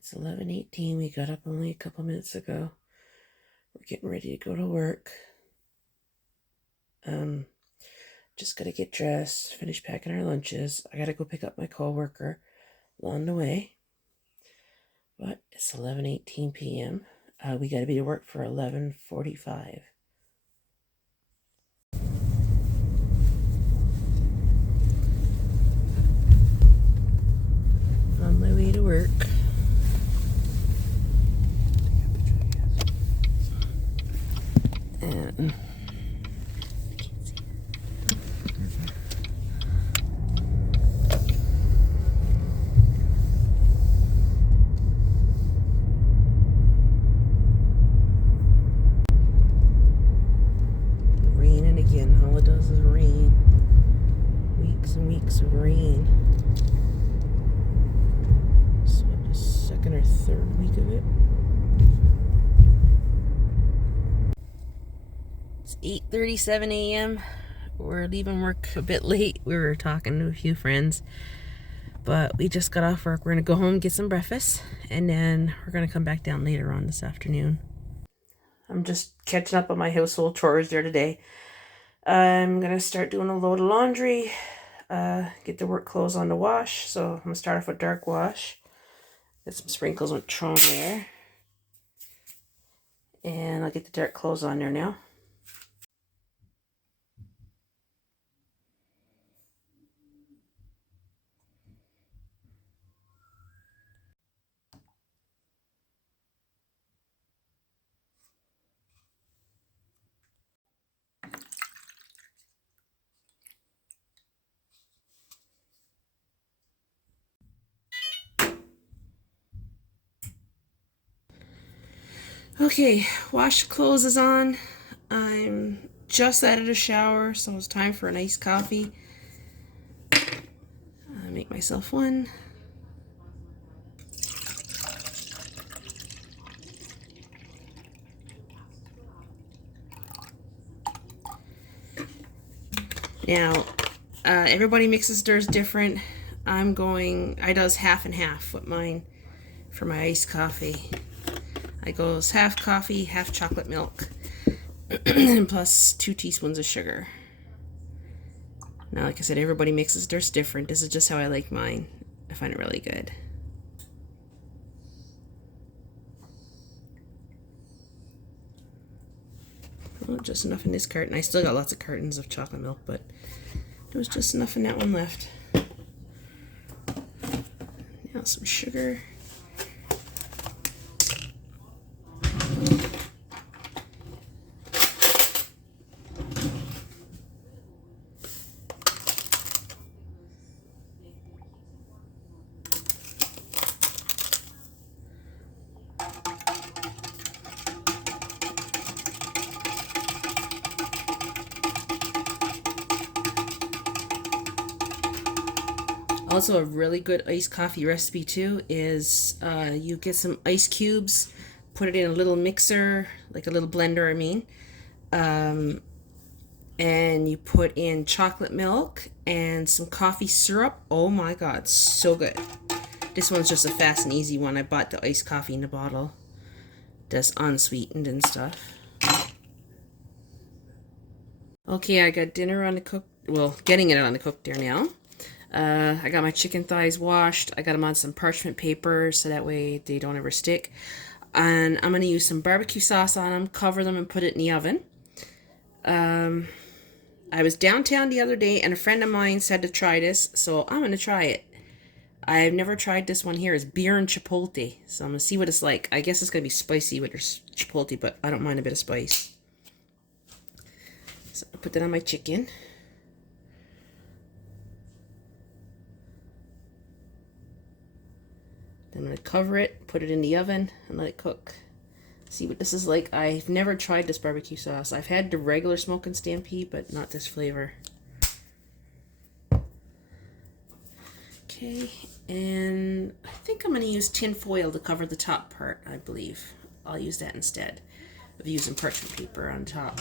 It's 11:18. We got up only a couple minutes ago. We're getting ready to go to work. Just gotta get dressed, finish packing our lunches. I gotta go pick up my coworker along the way. But it's 11:18 p.m. We gotta be to work for 11:45. On my way to work. And raining again. All it does is rain. Weeks and weeks of rain. So the second or third week of it. It's 8:37 a.m. We're leaving work a bit late. We were talking to a few friends, but we just got off work. We're gonna go home, get some breakfast, and then we're gonna come back down later on this afternoon. I'm just catching up on my household chores there today. I'm gonna start doing a load of laundry, get the work clothes on the wash. So I'm gonna start off with dark wash. Get some sprinkles with Tron there, and I'll get the dark clothes on there now. Okay, wash clothes is on. I'm just out of the shower, so it's time for an iced coffee. Make myself one. Now, everybody mixes theirs different. I does half and half with mine for my iced coffee. I goes half coffee, half chocolate milk, plus 2 teaspoons of sugar. Now, like I said, everybody mixes theirs different. This is just how I like mine. I find it really good. Well, just enough in this carton. I still got lots of cartons of chocolate milk, but there was just enough in that one left. Now some sugar. Also, a really good iced coffee recipe too is you get some ice cubes, put it in a little mixer, like a little blender, I mean, and you put in chocolate milk and some coffee syrup. Oh my god, so good. This one's just a fast and easy one. I bought the iced coffee in the bottle. That's unsweetened and stuff. Okay, I got dinner on the cook. Well, getting it on the cook there now. I got my chicken thighs washed. I got them on some parchment paper so that way they don't ever stick. And I'm going to use some barbecue sauce on them, cover them, and put it in the oven. I was downtown the other day and a friend of mine said to try this, so I'm going to try it. I've never tried this one here. It's beer and chipotle, so I'm going to see what it's like. I guess it's going to be spicy with their chipotle, but I don't mind a bit of spice. So I put that on my chicken. I'm going to cover it, put it in the oven, and let it cook. See what this is like. I've never tried this barbecue sauce. I've had the regular Smokin' Stampede, but not this flavor. Okay, and I think I'm going to use tin foil to cover the top part, I believe. I'll use that instead of using parchment paper on top.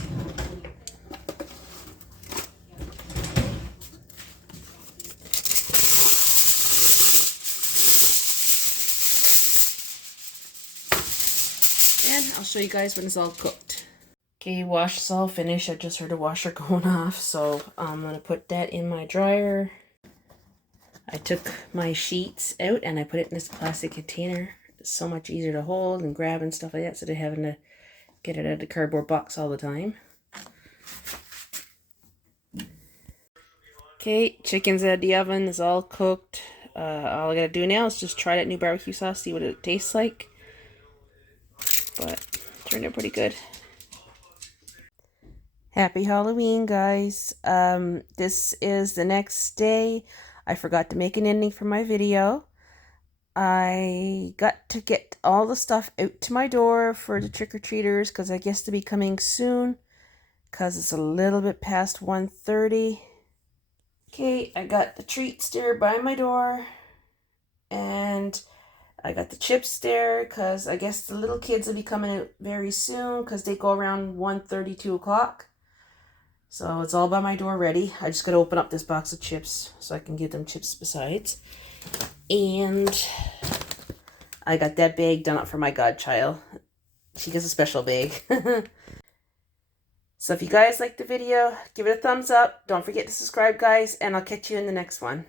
then I'll show you guys when it's all cooked. Okay, wash is all finished. I just heard the washer going off, so I'm gonna put that in my dryer. I took my sheets out and I put it in this plastic container. It's so much easier to hold and grab and stuff like that, instead of having to get it out of the cardboard box all the time. Okay, chicken's out of the oven. It's all cooked. All I gotta do now is just try that new barbecue sauce, see what it tastes like. But it turned out pretty good. Happy Halloween, guys. This is the next day. I forgot to make an ending for my video. I got to get all the stuff out to my door for the trick-or-treaters, because I guess to be coming soon, because it's a little bit past 1:30. Okay, I got the treats there by my door, and I got the chips there, because I guess the little kids will be coming out very soon, because they go around 1:30, 2 o'clock. So it's all by my door ready. I just got to open up this box of chips so I can give them chips besides. And I got that bag done up for my godchild. She gets a special bag. So if you guys liked the video, give it a thumbs up. Don't forget to subscribe, guys, and I'll catch you in the next one.